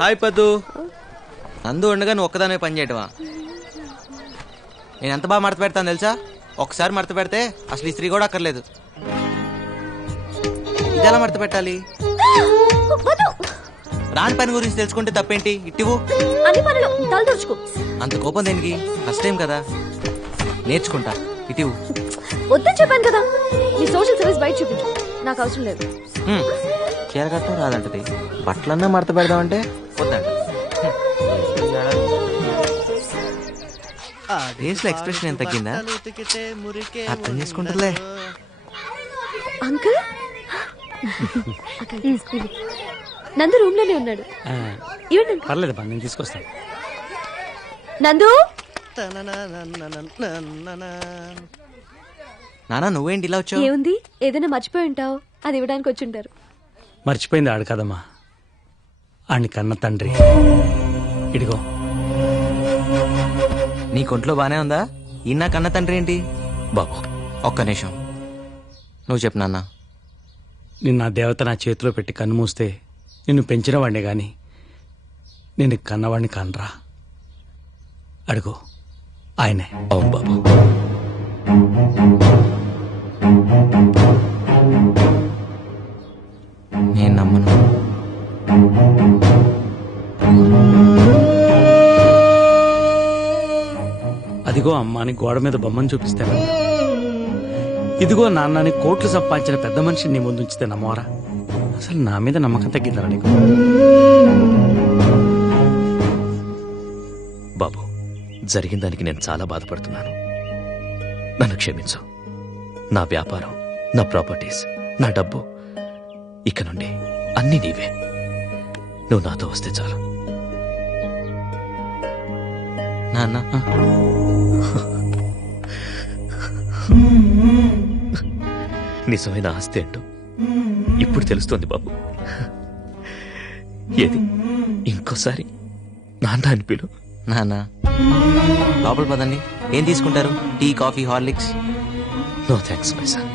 Hi పద్దు. నందు ఉండగా నువ్వు ఒక్కదానే పని చేయటమా? నేను ఎంత బాగా మడత పెడతాను తెలుసా? ఒకసారి మడత పెడితే అసలు ఈ స్త్రీ కూడా అక్కర్లేదు. ఇది ఎలా మడత పెట్టాలి? రాని పని గురించి తెలుసుకుంటే తప్పేంటి? ఇట్టివు అన్ని పనులు తల దూర్చుకో. అంత కోపం దేనికి? ఫస్ట్ టైం కదా, నేర్చుకుంటా. ఇటివు. వద్దని చెప్పాను కదా. నీ సోషల్ సర్వీస్ బయట చూపించు, నాకు అవసరం లేదు. చీర కట్టడం రాదంటది, బట్టలన్నా మడత పెడదామంటే వద్దంట. ఫేస్ లో ఎక్స్ప్రెషన్ ఎంత తగ్గిందా? అర్థం చేసుకుంటారులే. అంకుల్ నందు రూమ్ లోనే ఉన్నాడు. ఇవ్వండి. పర్లేదు బా, నేను తీసుకొస్తాను. నందు, నానా నువ్వేంటి ఇలా వచ్చావు? ఏముంది, ఏదైనా మర్చిపోయి ఉంటావు, అది ఇవ్వడానికి వచ్చి ఉంటారు. మర్చిపోయింది ఆడు కదమ్మా, ఆడిని కన్న తండ్రి. ఇడిగో. నీ కొంట్లో బానే ఉందా? ఈయన కన్న తండ్రి ఏంటి? బాబు ఒక్క నిమిషం, నువ్వు చెప్పు నాన్న. నిన్న ఆ దేవత నా చేతిలో పెట్టి కన్ను మూస్తే నిన్ను పెంచిన వాడినే గాని నేను కన్నవాడిని కానరా. అడుగు, ఆయనే. అవును బాబు. నేను నమ్మను. అదిగో అమ్మాని గోడ మీద బొమ్మను చూపిస్తాను, ఇదిగో నాన్నని కోట్లు సంపాదించిన పెద్ద మనిషిని నీ ముందు ఉంచితే నమ్మవరా? అసలు నా మీద నమ్మకం తగ్గిందరా నీకు? బాబు, జరిగిన దానికి నేను చాలా బాధపడుతున్నాను. నన్ను క్షమించు. నా వ్యాపారం, నా ప్రాపర్టీస్, నా డబ్బు, ఇక నుండి అన్నీ నీవే. నువ్వు నాతో వస్తే చాలు. నాన్న, నిజమైన ఆస్తి అంటూ ఇప్పుడు తెలుస్తోంది బాబు. ఏది ఇంకోసారి నాన్న అని పిలు. నాన్న లోపల పదండి. ఏం తీసుకుంటారు? Tea, coffee, Horlicks? No thanks my son.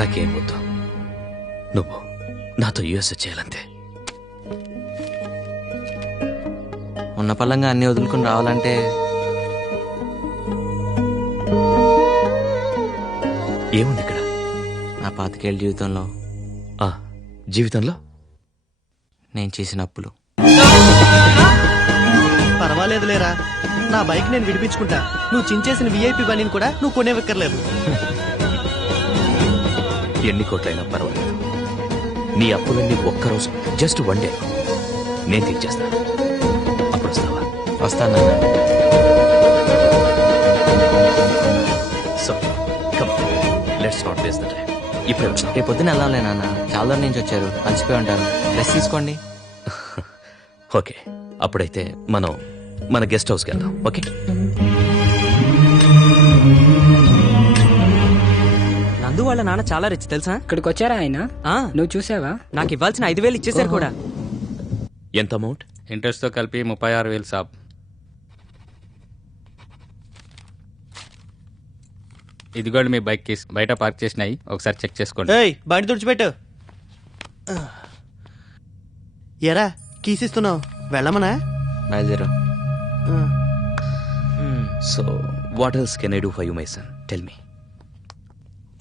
నాకేం వద్దు. నువ్వు నాతో యుఎస్ చేయాలంతే. ఉన్న పళ్ళంగా అన్ని వదులుకుని రావాలంటే ఏముంది ఇక్కడ? నా 25 ఏళ్ళ జీవితంలో జీవితంలో నేను చేసిన అప్పులు. పర్వాలేదు లేరా, నా బైక్ నేను విడిపించుకుంటా. నువ్వు చించేసిన విఐపి బండిని కూడా నువ్వు కొనేవక్కర్లేదు. ఎన్ని కోట్లైనా పర్వాలేదు. నీ అప్పులన్నీ ఒక్కరోజు, జస్ట్ వన్ డే నేను తీర్చేస్తాను. అప్పుడు వస్తావా? వస్తాను నాన్న. So come, let's not waste the time. ఇప్పుడే వచ్చా? రేపు పొద్దున వెళ్ళాలే నాన్న, చాలా దూరం నుంచి వచ్చారు, కలిసిపోయి ఉంటారు. రెస్ట్ తీసుకోండి. ఓకే, అప్పుడైతే మనం మన గెస్ట్ హౌస్కి వెళ్దాం. ఓకే. నందు వాళ్ళ నాన్న చాలా రిచ్ తెలుసా? ఇక్కడికి వచ్చారా ఆయన? నువ్వు చూసావా? నాకు ఇవ్వాల్సిన 5,000 ఇచ్చేసారు కూడా. ఎంత అమౌంట్? ఇంట్రెస్ట్ తో కలిపి 36,000 సాబ్. ఇదిగోండి మీ బైక్ కీస్, బయట పార్క్ చేసినాయి, ఒకసారి చెక్ చేసుకోండి. ఏయ్, బండి తుడిచిపెట్టు. ఎరా కీసిస్తున్నావు, వెళ్ళమనా? బయలుదేరు. So what else can I do for you my son? Tell me.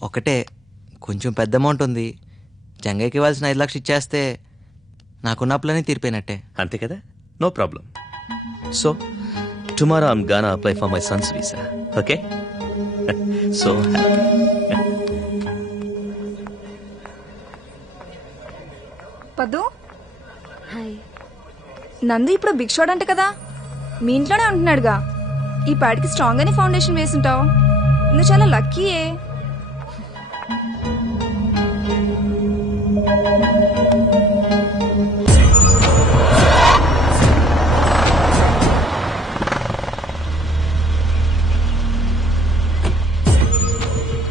ఒకటే, కొంచెం పెద్ద అమౌంట్ ఉంది. జంగయ్యకి ఇవ్వాల్సిన 5 లక్షలు ఇచ్చేస్తే నాకున్న అప్పులన్నీ తీరిపోయినట్టే. అంతే కదా? No problem. So tomorrow I'm gonna apply for my son's visa. Okay? So Paddu, hi. Nandu ఇప్పుడు బిగ్ షాట్ అంట కదా, మీ ఇంట్లోనే ఉంటున్నాడుగా. ఈ పాటికి స్ట్రాంగ్ అని ఫౌండేషన్ వేసుంటావు. నువ్వు చాలా లక్కీయే.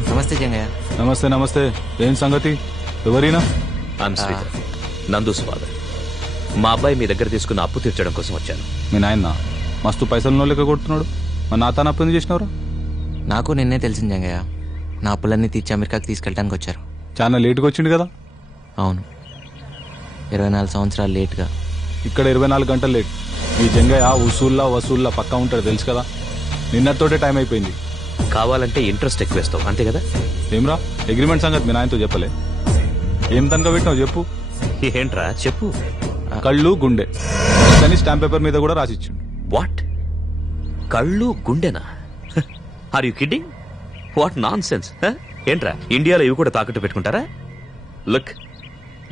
నమస్తే జంగయ్య. నమస్తే నమస్తే. ఏం సంగతి? ఎవరైనా? I'm Sridhar, Nandu's father. మా అబ్బాయి మీ దగ్గర తీసుకున్న అప్పు తీర్చడం కోసం వచ్చాను. మీ నాయన మస్తు పైసలు లెక్క కొడుతున్నాడు. మా నా తాను అప్పు ఎందుకు చేసినవరా? నాకు నిన్నే తెలిసింది జంగయ్య. నా అప్పులన్నీ తీర్చి అమెరికాకి తీసుకెళ్ళడానికి వచ్చారు. చాలా లేటుగా వచ్చిండు కదా. అవును. 24 సంవత్సరాలు లేట్గా. ఇక్కడ 24 గంటలు లేట్. ఈ జంగయ్య వసూల్లా పక్కా ఉంటాడు తెలుసు కదా. నిన్నతోటే టైం అయిపోయింది. కావాలంటే ఇంట్రెస్ట్ ఎక్కువేస్తావు అంతే కదా. ఏమ్రా అగ్రిమెంట్ సంగతి మీ నాయనతో చెప్పలే? ఏం తనక పెట్టినావు చెప్పు. ఏంట్రా చెప్పు. కళ్ళు గుండె అని స్టాంప్ పేపర్ మీద కూడా రాసిచ్చిండు. వాట్? కళ్ళు గుండెనా? Are you kidding? వాట్ నాన్ సెన్స్. ఏంట్రా ఇండియాలో ఇవి కూడా తాకట్టు పెట్టుకుంటారా? లుక్,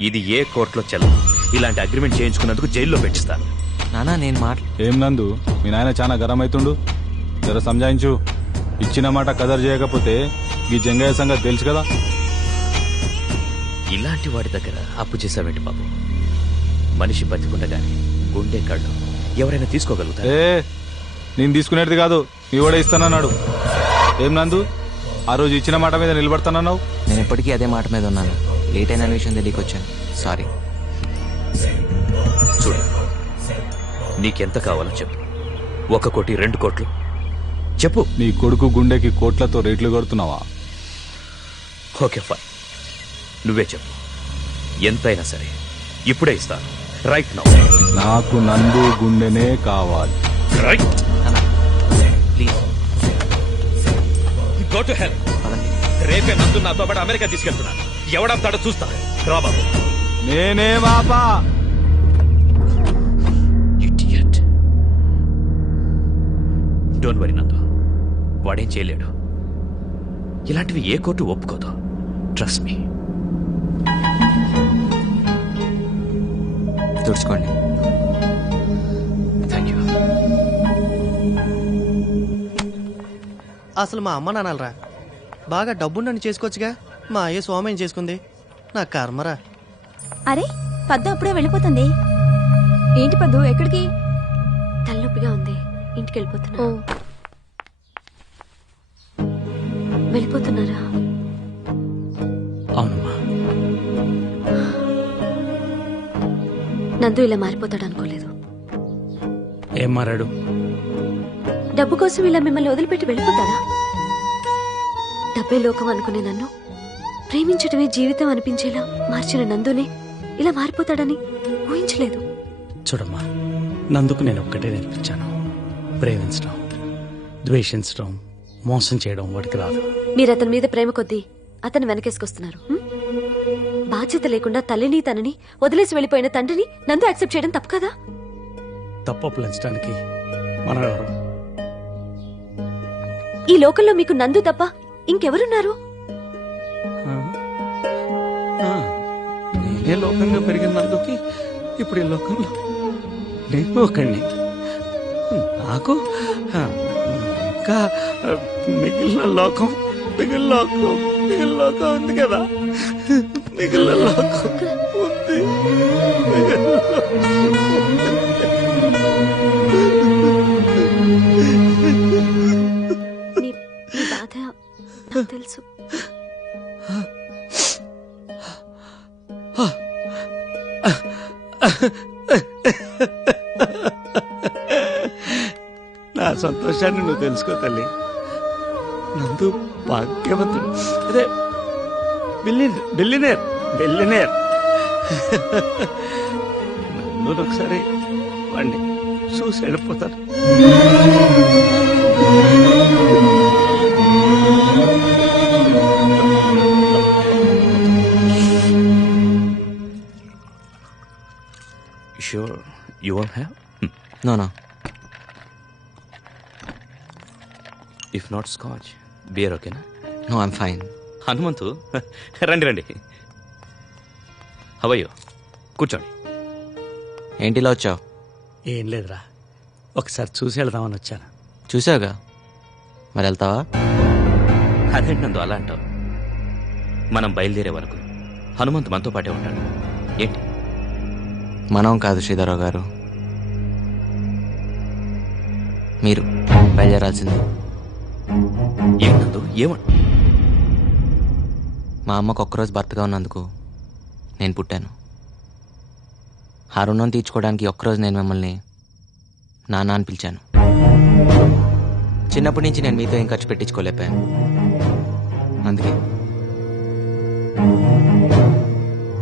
ఇది ఏ కోర్టులో చెల్లదు. ఇలాంటి అగ్రిమెంట్ చేయించుకున్నందుకు జైల్లో పెట్టిస్తాను. నానా నేను ఏం నందు మీ నాయన చాలా గరం అవుతుండు. జర సంజాయించు. ఇచ్చిన మాట కదర్ చేయకపోతే ఈ జంగయ్య సంగతి తెలుసు కదా. ఇలాంటి వాడి దగ్గర అప్పు చేసావేంటి బాబు? మనిషి బతికుండగానే గుండె కళ్ళు ఎవరైనా తీసుకోగలుగుతారు? నేను తీసుకునేది కాదు, మీ కూడా ఇస్తానన్నాడు. ఏం నందు ఆ రోజు ఇచ్చిన మాట మీద నిలబడతానన్నావు. నేను ఎప్పటికీ అదే మాట మీద ఉన్నాను. లేట్ అయిన విషయం తెలియకొచ్చాను, సారీ. చూడు, నీకెంత కావాలో చెప్పు. 1 కోటి 2 కోట్లు చెప్పు. నీ కొడుకు గుండెకి కోట్లతో రేట్లు కొడుతున్నావా? ఓకే ఫైన్, నువ్వే చెప్పు. ఎంతైనా సరే ఇప్పుడే ఇస్తాను. Right now. నాకు నందు గుండెనే కావాలి. Right. Please go to hell. రేపే నందు నాతో పాటు అమెరికా తీసుకెళ్తున్నాను. ఎవడంతాడో చూస్తా. రా బాబు. నేనే బాబా. ఇడియట్. డోంట్ వరీ నందు, వాడేం చేయలేడు. ఇలాంటివి ఏ కోర్టు ఒప్పుకోదు. Trust me. తుడుచుకోండి. Thank you. అసలు మా అమ్మ నాన్నలరా బాగా డబ్బున్నని చేసుకోవచ్చుగా. మా అయ్య స్వామిని చేసుకుంది. నా కర్మరా. అరే పద్దు అప్పుడే వెళ్ళిపోతుంది. ఏంటి పద్దు, ఎక్కడికి? తలనొప్పిగా ఉంది, ఇంటికి వెళ్ళిపోతున్నా. వెళ్ళిపోతున్నారా? అవునమ్మా. నందు ఇలా మారిపోతాడు అనుకోలేదు. ఏం మారాడు? డబ్బు కోసం ఇలా మిమ్మల్ని వదిలిపెట్టి వెళ్ళిపోతాడా? డబ్బే లోకం అనుకునే నన్ను ప్రేమించడమే జీవితం అనిపించేలా మార్చిన నందునే ఇలా మారిపోతాడని ఊహించలేదు. చూడమ్మా, నందుకు నేను ఒక్కటే నేర్పించాను. ప్రేమించడం, ద్వేషించడం, మోసం చేయడం వాడికి రాదు. మీరు అతని మీద ప్రేమ కొద్దీ అతను వెనకేసుకొస్తున్నారు. బాధ్యత లేకుండా తల్లిని తనని వదిలేసి వెళ్ళిపోయిన తండ్రిని నందు యాక్సెప్ట్ చేయడం తప్పు కదా? తప్పలంచడానికి మనం ఎవరు? ఈ లోకంలో మీకు నందు తప్ప ఇంకెవరున్నారు? నేనే లోకంగా పెరిగిన నందుకి ఇప్పుడు ఈ లోకంలో నేను ఒకడిని. నాకు ఇంకా మిగిలిన లోకం ఉంది కదా. మిగిలిన లోకం ఉంది. మీ బాధ నాకు తెలుసు. నా సంతోషాన్ని నువ్వు తెలుసుకో తల్లి. నందు భాగ్యవంతుడు. అదే బిల్లినేర్. నన్ను ఒకసారి వాడిని చూసి వెళ్ళిపోతాను. Sure, you won't have? No. If not scotch, beer ఓకేనా? No, I'm fine. హనుమంతు, రండి. హవయ్యో, కూర్చోండి. ఏంటి ఇలా వచ్చావు? ఏం లేదురా, ఒకసారి చూసి వెళ్దామని వచ్చాను. చూసావుగా, మరి వెళ్తావా? అదేంటి నందు అలా అంటావు? మనం బయలుదేరే వరకు హనుమంతు మనతో పాటే ఉంటాడు. ఏంటి? మనం కాదు శ్రీధరరావు గారు, మీరు బయలుదేరాల్సింది. ఏంటందు ఏమంట? మా అమ్మకు ఒక్కరోజు భర్తగా ఉన్నందుకు నేను పుట్టాను. ఆ రుణం తీర్చుకోవడానికి ఒక్కరోజు నేను మిమ్మల్ని నాన్న అని పిలిచాను. చిన్నప్పటి నుంచి నేను మీతో ఏం ఖర్చు పెట్టించుకోలేపాను. అందుకే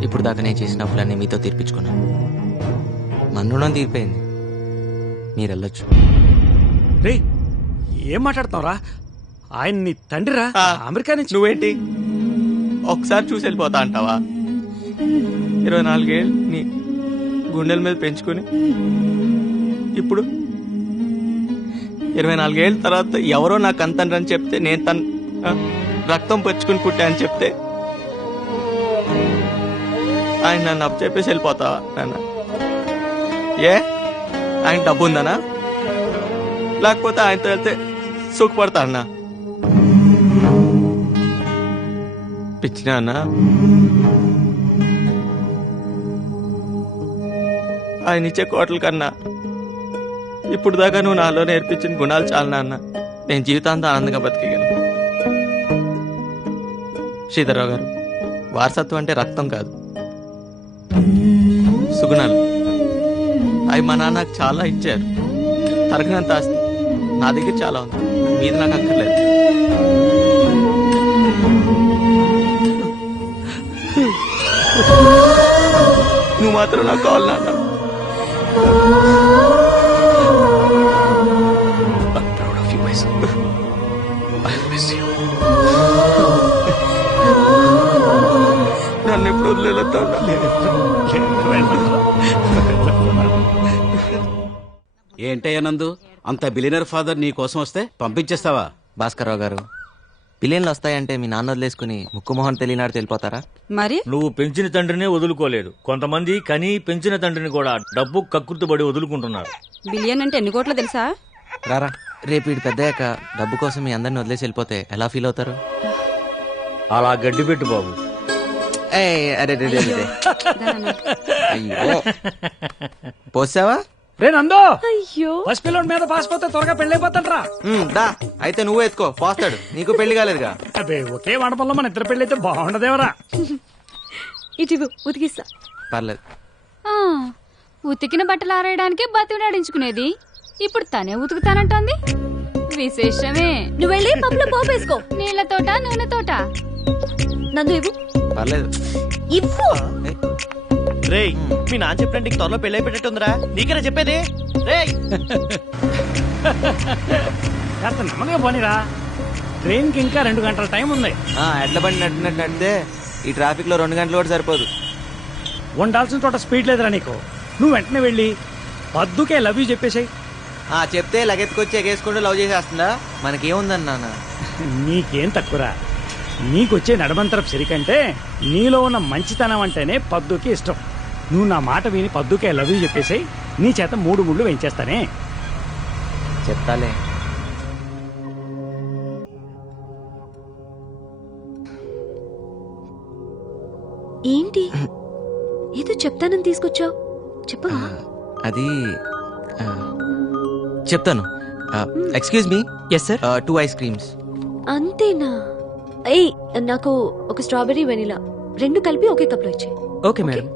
ఇప్పుడు దాకా నేను చేసిన అప్పులన్నీ మీతో తీర్పించుకున్నాను. మన రుణం తీరిపోయింది, మీరు వెళ్ళొచ్చు. రే ఏం మాట్లాడుతున్నావురా? ఆయన నీ తండ్రిరా, అమెరికా నుంచి. నువ్వేంటి ఒకసారి చూసి వెళ్ళిపోతా అంటావా? 24 ఏళ్ళు నీ గుండెల మీద పెంచుకుని ఇప్పుడు 24 ఏళ్ళ తర్వాత ఎవరో నాకు అంతని చెప్తే నేను తన రక్తం పరుచుకుని పుట్టా అని చెప్తే ఆయన నన్ను అప్పు చెప్పేసి వెళ్ళిపోతావా నాన్న? ఏ ఆయన డబ్బు ఉందనా, లేకపోతే ఆయనతో వెళ్తే సుఖపడతా అన్నా? పిచ్చినా అన్నా? ఆయన ఇచ్చే కోటల కన్నా ఇప్పుడు దాకా నువ్వు నాలో నేర్పించిన గుణాలు చాలనా అన్న? నేను జీవితాంతం ఆనందంగా బతికగలను. శ్రీధర్రావు గారు, వారసత్వం అంటే రక్తం కాదు, సుగుణాలు. అవి మా నాన్న నాకు చాలా ఇచ్చారు. తరగనంత ఆస్తి నా దగ్గర చాలా ఉంది, మీది నాకు అక్కర్లేదు. నువ్వు మాత్రం నాకు కావాలి నాన్న. నన్ను ఎప్పుడు వదిలేదా? ఏంటయ్యా నందు, అంత బిలియనర్ ఫాదర్ నీ కోసం వస్తే పంపించేస్తావా? భాస్కర్రావు గారు, బిలియన్లు వస్తాయంటే మీ నాన్న వదిలేసుకుని ముక్కుమోహన్ తెలియనాడు తెలిపోతారా? మరి నువ్వు పెంచిన తండ్రినే వదులుకోలేదు, కొంతమంది కని పెంచిన తండ్రిని కూడా డబ్బు కక్కుర్తిబడి వదులుకుంటున్నారు. బిలియన్ అంటే ఎన్ని కోట్లు తెలుసా? రారా, రేపు వీడు పెద్దయ్యాక డబ్బు కోసం మీ అందరిని వదిలేసి వెళ్ళిపోతే ఎలా ఫీల్ అవుతారు? అలా గడ్డి పెట్టు బాబు. అయ్యో పోసావా? రే నందో, అయ్యో పసిపిల్లోడి మీద పాసిపోతే త్వరగా పెళ్ళైపోతాడ్రా. దా అయితే నువ్వు ఎత్తుకో, పోస్తాడు. నీకు పెళ్లి కాలేదుగా? అబ్బే, ఒకే మండపంలో మన ఇద్దరు పెళ్ళైతే బాగుండదేవరా. ఇటు ఉతికిస్తా. పర్లేదు. ఉతికిన బట్టలు ఆరేయడానికి బతిలాడించుకునేది ఇప్పుడు తనే ఉతుకుతానంటోంది. విశేషమే. నువ్వు వెళ్ళి పప్పులో పోపు వేసుకో. నీళ్లతోట నూనెతోట? నందు ఇవ్వు. పర్లేదు, ఇవ్వు. రేయ్, మీ నాన్న చెప్పినట్టు నీకు త్వరలో పెళ్ళి అయిపోయేట్టుందిరా. నీకేనా చెప్పేది? రేయ్ కాస్త నెమ్మదిగా పోనీరా, ట్రైన్ కి ఇంకా 2 గంటల టైం ఉంది. ఎడ్ల బండి నడిపినట్టు ఈ ట్రాఫిక్ లో 2 గంటలు కూడా సరిపోదు. ఉండాల్సిన చోట స్పీడ్ లేదురా నీకు. నువ్వు వెంటనే వెళ్ళి పద్దుకే లవ్ యూ చెప్పేసాయి. చెప్తే లగెత్తుకొచ్చి ఎగేసుకుంటూ లవ్ చేసేస్తుందా? మనకేముందని నాన్న. నీకేం తక్కువరా, నీకొచ్చే నడమంతరపు సిరికంటే నీలో ఉన్న మంచితనం అంటేనే పద్దుకి ఇష్టం. నువ్వు నా మాట విని పద్దుకే లవ్ యూ చెప్పేసాయి, నీ చేత 3 ముళ్ళు వేయించేస్తానే. చెప్తాలే. ఏంటి ఏదో చెప్తానని తీసుకొచ్చావు, చెప్పవా? అది చెప్తాను. Excuse me. Yes sir. 2 ice creams. అంతేనా? ఏయ్, నాకు ఒక స్ట్రాబెర్రీ వెనిలా 2 కలిపి ఒకే కప్ లో ఇచ్చే. Okay madam.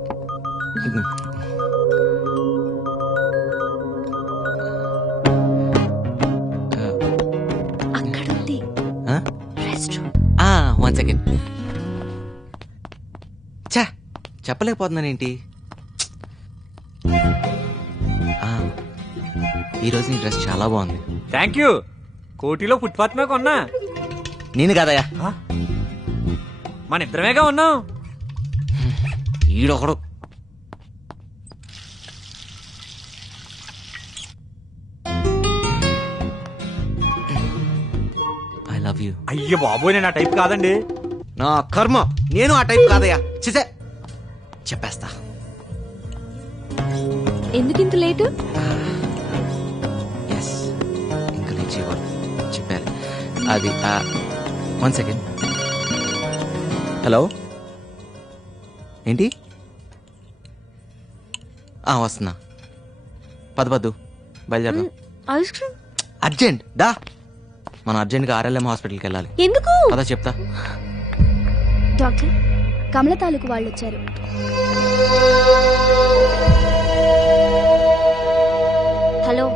అక్కడుంది రెస్టారెంట్. 1 సెకండ్. చా చెప్పలేకపోతున్నానేంటి? ఈరోజు నీ డ్రెస్ చాలా బాగుంది. Thank you. కోటిలో ఫుట్పాత్ మీద కొన్నా. నేను కాదయ్యా, మన ఇద్దరమేగా ఉన్నాం. ఈడొకడు. I love you. అయ్యో బాబోయ్, నేను ఆ టైప్ కాదండి. నా కర్మ, నేను ఆ టైప్ కాదయ్యా. చిసే చెప్పేస్తా. ఎందుకింత లేటు? ఎస్, ఇంకా లేచి చెప్పారు. అది 1 సెకండ్. హలో, ఏంటి? వస్తున్నా. పద్దు బయలుదేరదాం. ఐస్ క్రీమ్ అర్జెంట్ దా. మనం అర్జెంట్గా RLM హాస్పిటల్కి వెళ్ళాలి. ఎందుకు? పద చెప్తా. డాక్టర్, కమల తాలూకు వాళ్ళు వచ్చారు. హలో,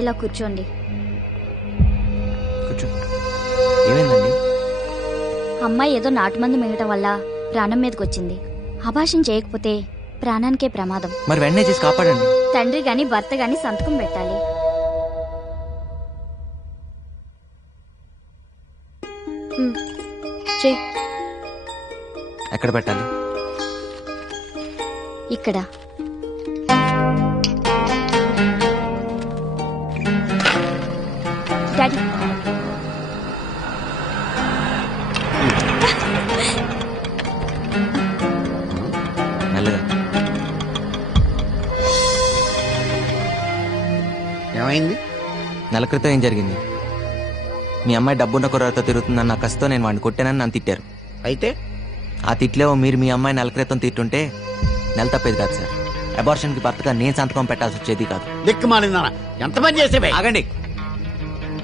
ఇలా కూర్చోండి. కూర్చో. ఏమైందండి? అమ్మాయి ఏదో నాటుమందు మింగటం వల్ల ప్రాణం మీదకి వచ్చింది. అభాషణ చేయకపోతే ప్రాణానికే ప్రమాదం. మరి వెంటనే చేసి కాపాడండి. తండ్రి గాని భర్త గాని సంతకం పెట్టాలి. చెయ్. ఎక్కడ పెట్టాలి? ఇక్కడ. డాడీ మెల్లగా. ఏమైంది? నెల క్రితం ఏం జరిగింది? మీ అమ్మాయి డబ్బున్న కుర్రతో తిరుగుతుందన్న నా కసితో నేను వాడిని కొట్టానని నన్ను తిట్టారు. అయితే ఆ తిట్లేవో మీరు మీ అమ్మాయి నెల క్రితం తిట్టుంటే నెల తప్పేది కాదు సార్. అబార్షన్కి భర్తగా నేను సంతకం పెట్టాల్సి వచ్చేది కాదు. దిక్కుమాలిందా ఎంతమంది చేసేవే? ఆగండి.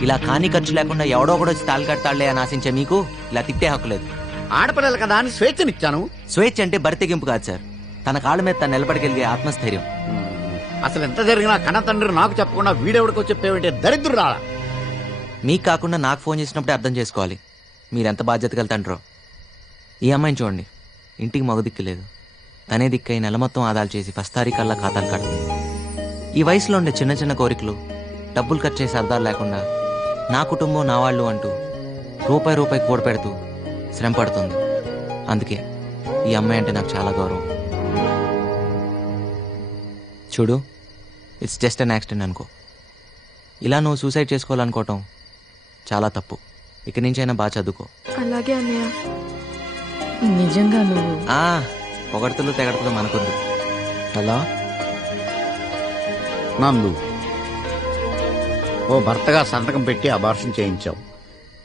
ఇలా కానీ ఖర్చు లేకుండా ఎవడో ఒకడు వచ్చి తాళి కడతాళ్లే అని ఆశించే మీకు ఇలా తిట్టే హక్కు లేదు. ఆడపిల్లలు కదా అని స్వేచ్ఛనిచ్చాను. స్వేచ్ఛ అంటే బరి తెగింపు కాదు సార్, తన కాళ్ళ మీద తను నిలబడగలిగే ఆత్మస్థైర్యం. అసలు ఎంత జరిగినా కన్న తండ్రి నాకు చెప్పకుండా వీడెవడికో చెప్పేవంటే దరిద్రుడా. మీకు కాకుండా నాకు ఫోన్ చేసినప్పుడే అర్థం చేసుకోవాలి మీరెంత బాధ్యత కలితంటారో. ఈ అమ్మాయిని చూడండి, ఇంటికి మగ దిక్కు లేదు. తనే దిక్కై నెల మొత్తం ఆదాలు చేసి ఫస్తారీకల్లా ఖాతాలు కడుతుంది. ఈ వయసులో ఉండే చిన్న చిన్న కోరికలు, డబ్బులు ఖర్చు చేసే అర్థాలు లేకుండా నా కుటుంబం నా వాళ్ళు అంటూ రూపాయి కూడపెడుతూ శ్రమ పడుతుంది. అందుకే ఈ అమ్మాయి అంటే నాకు చాలా గౌరవం. చూడు, ఇట్స్ జస్ట్ అన్ యాక్సిడెంట్ అనుకో. ఇలా నువ్వు సూసైడ్ చేసుకోవాలనుకోవటం చాలా తప్పు. ఇక నుంచైనా బాగా చదువుకో. అలాగే అన్నయ్య. నిజంగా నువ్వు పొగడతలు తెగడతలు మనకుంది. అలా నందు, ఓ భర్తగా సంతకం పెట్టి అబార్షన్ చేయించావు.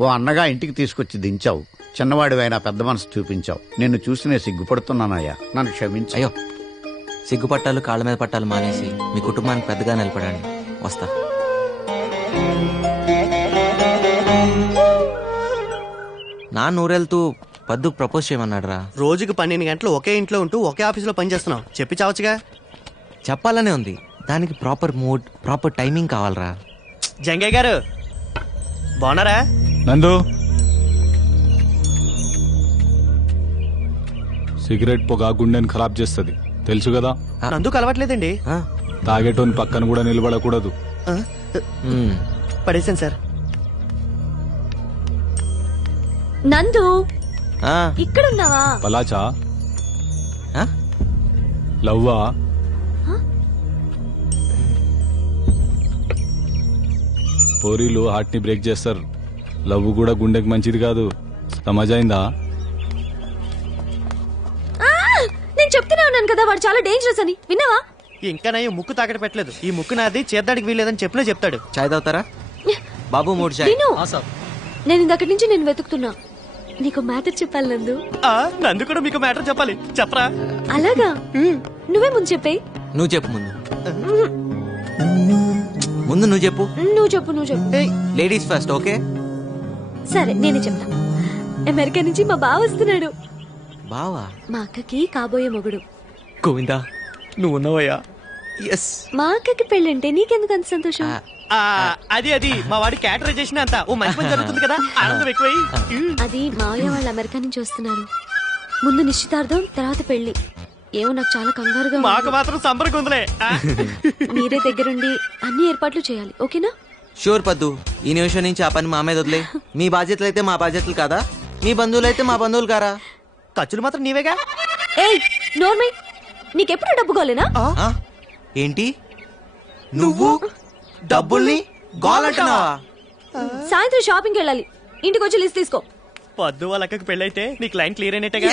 ఓ అన్నగా ఇంటికి తీసుకొచ్చి దించావు. చిన్నవాడివైనా పెద్ద మనసు చూపించావు. నిన్ను చూసి నేను సిగ్గుపడుతున్నానయ్యా, నన్ను క్షమించు. అయ్యో, సిగ్గుపట్టాలు కాళ్ళ మీద పట్టాలు మానేసి మీ కుటుంబానికి పెద్దగా నిలబడండి. వస్తా. నా నూరెళ్తూ పద్దు ప్రపోజ్ చేయమన్నాడు రా. రోజుకి 12 గంటలు ఒకే ఇంట్లో ఉంటూ ఒకే ఆఫీసులో పనిచేస్తున్నావు. చెప్పి చావచ్చుగా. చెప్పాలనే ఉంది, దానికి ప్రాపర్ మూడ్, ప్రాపర్ టైమింగ్ కావాలరా. జంగయ్య గారు బాగున్నారా? నందు, సిగరెట్ పొగ గుండెని ఖరాబ్ చేస్తుంది, తెలుసు కదా. నందుకు అలవాట్లేదండి. తాగేటోని పక్కన కూడా నిలబడకూడదు. పడేసాను సార్. నందు, ఇక్కడున్నావా? పలాచా లవ్వా? పోరీలు హార్ట్ ని బ్రేక్ చేస్తారు. లవ్ కూడా గుండెకి మంచిది కాదు. సమజైందా? నేను చెప్తూనే ఉన్నాను కదా, వాడు చాలా డేంజరస్ అని. విన్నావా? ఇంకా నా ముక్కు తాకట పెట్టలేదు. ఈ ముక్కు నాది, చేద్దాడికి వీలేదని చెప్పినా చెప్తాడు. చాయ్ తాగుతారా బాబు? 3 చాయ్. నేను ఇందక్కడి నుంచి నేను వెతుకుతున్నా. నీకు మ్యాటర్ చెప్పాలి నందు. నందు కూడా మీకు మ్యాటర్ చెప్పాలి. చెప్పరా? అలాగా? నువ్వే ముందు చెప్పే. నువ్వు చెప్పు ముందు. ముందు నువ్వు చెప్పు. నువ్వు చెప్పు. Ladies first, okay? సరే, నేనే చెప్తా. అమెరికా నుంచి మా బావ వస్తున్నాడు. బావా? మా అక్కకి కాబోయే మొగుడు. గోవిందా, నువ్వు ఉన్నావయ్యా. ఎస్. మా అక్కకి పెళ్ళంటే నీకెందుకు అంత సంతోషం? అది మా వాడి క్యాటరైజేషన్ అంతా ఓ మంచి పని జరుగుతుంది కదా, ఆనందం ఎక్కువై. అది మావయ్య వాళ్ళు అమెరికా నుంచి వస్తున్నారు. ముందు నిశ్చితార్థం, తర్వాత పెళ్లి. ఏమో నాకు చాలా కంగారుగా ఉంది. మాకు మాత్రం సంబరంగా ఉందిలే. మీరే దగ్గరుండి అన్ని ఏర్పాట్లు చేయాలి, ఓకేనా? షూర్ పద్దు. ఈ నిమిషం నుంచి ఆ పని మా మీద వదిలే. మీ బాధ్యతలు అయితే మా బాధ్యతలు కాదా? మీ బంధువులు అయితే మా బంధువులు కారా? ఖర్చులు మాత్రం నీవేగా. ఏయ్ నోర్మై, నీకెప్పుడు డబ్బు కాలేనా? ఏంటి నువ్వు డబ్బుల్ని గోలంటున్నావా? సాయంత్రం షాపింగ్కి వెళ్ళాలి. ఇంటికి వచ్చి లిస్ట్ తీసుకో. పద్దు వాళ్ళ అక్కకి పెళ్ళైతే నీ క్లైంట్ క్లియర్ అయినట్టుగా.